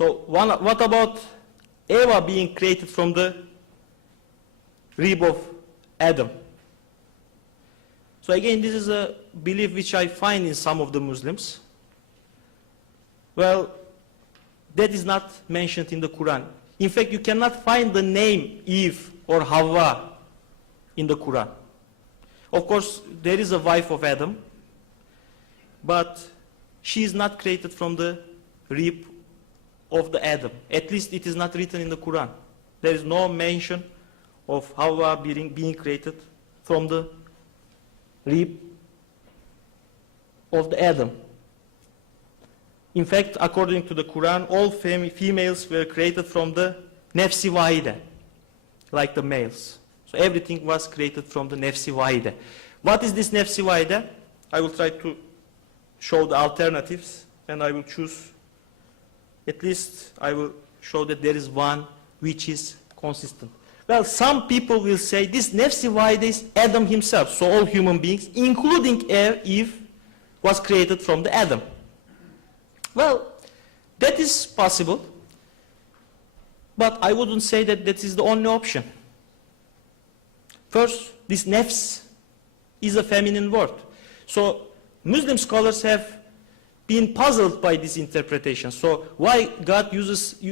So what about Eva being created from the rib of Adam? So again, this is a belief which I find in some of the Muslims. Well, that is not mentioned in the Quran. In fact, you cannot find the name Eve or Hawa in the Quran. Of course, there is a wife of Adam, but she is not created from the rib of the Adam. At least it is not written in the Quran. There is no mention of Hawa being created from the rib of the Adam. In fact, according to the Quran, all females were created from the Nafsu Wahidah, like the males. So everything was created from the Nafsu Wahidah. What is this Nafsu Wahidah? I will try to show the alternatives, and I will choose, at least I will show that there is one which is consistent. Well, some people will say this Nafsu Wahidah is Adam himself, so all human beings, including Eve, was created from the Adam. Well, that is possible, but I wouldn't say that that is the only option. First, this nafs is a feminine word. So Muslim scholars have been puzzled by this interpretation. So why God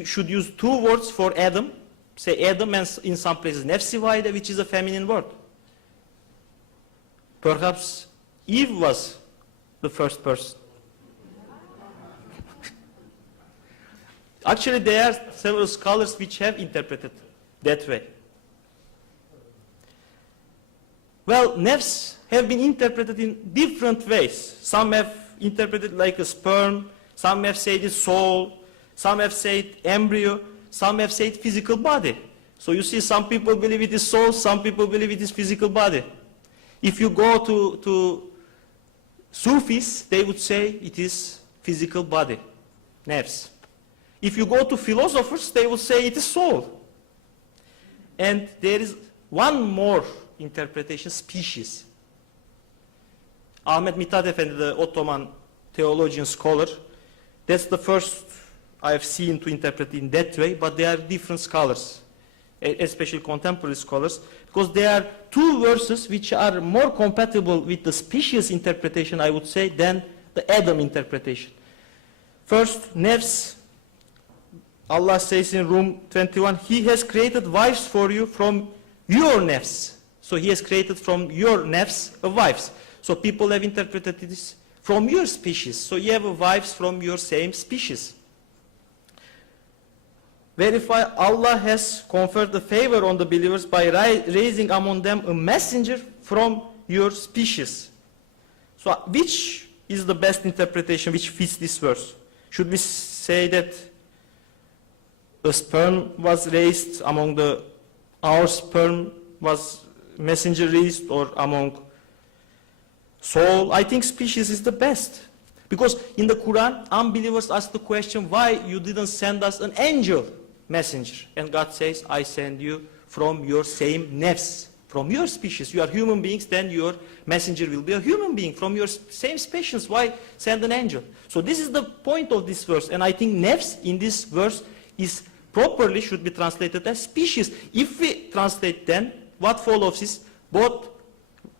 should use two words for Adam, say Adam, and in some places Nafsu Wahidah, which is a feminine word. Perhaps Eve was the first person. Actually, there are several scholars which have interpreted that way. Well, nafs have been interpreted in different ways. Some have interpreted like a sperm, some have said it's soul, some have said embryo, some have said physical body. So you see, some people believe it is soul, some people believe it is physical body. If you go to Sufis, they would say it is physical body, nafs. If you go to philosophers, they will say it is soul. And there is one more interpretation, species. Ahmet Mithat Efendi, the Ottoman theologian scholar, that's the first I have seen to interpret in that way, but there are different scholars, especially contemporary scholars, because there are two verses which are more compatible with the species interpretation, I would say, than the Adam interpretation. First, nafs. Allah says in Rum 21, He has created wives for you from your nafs. So He has created from your nafs wives. So people have interpreted this from your species. So you have wives from your same species. Verify Allah has conferred the favor on the believers by raising among them a messenger from your species. So which is the best interpretation which fits this verse? Should we say that the sperm was raised among our sperm was messenger raised, or among soul? I think species is the best. Because in the Quran, unbelievers ask the question, why you didn't send us an angel messenger? And God says, I send you from your same nafs, from your species. You are human beings, then your messenger will be a human being from your same species. Why send an angel? So this is the point of this verse. And I think nafs in this verse is properly should be translated as species. If we translate, then what follows is both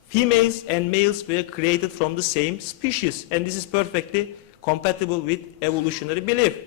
females and males were created from the same species, and this is perfectly compatible with evolutionary belief.